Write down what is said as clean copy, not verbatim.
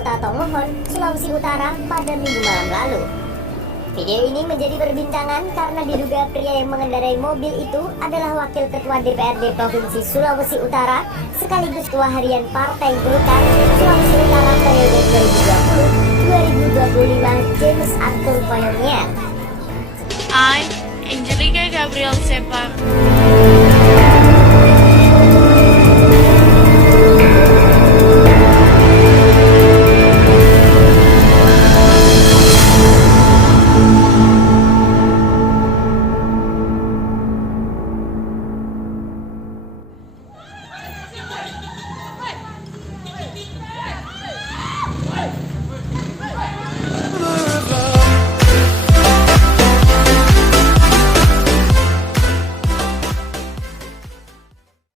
Kota Tongohon, Sulawesi Utara pada Minggu malam lalu. Video ini menjadi perbincangan karena diduga pria yang mengendarai mobil itu adalah Wakil Ketua DPRD Provinsi Sulawesi Utara sekaligus Ketua Harian Partai Golkar Sulawesi Utara periode 2020-2025 James Arthur Koyomian. I, Angelica Gabriel Separ,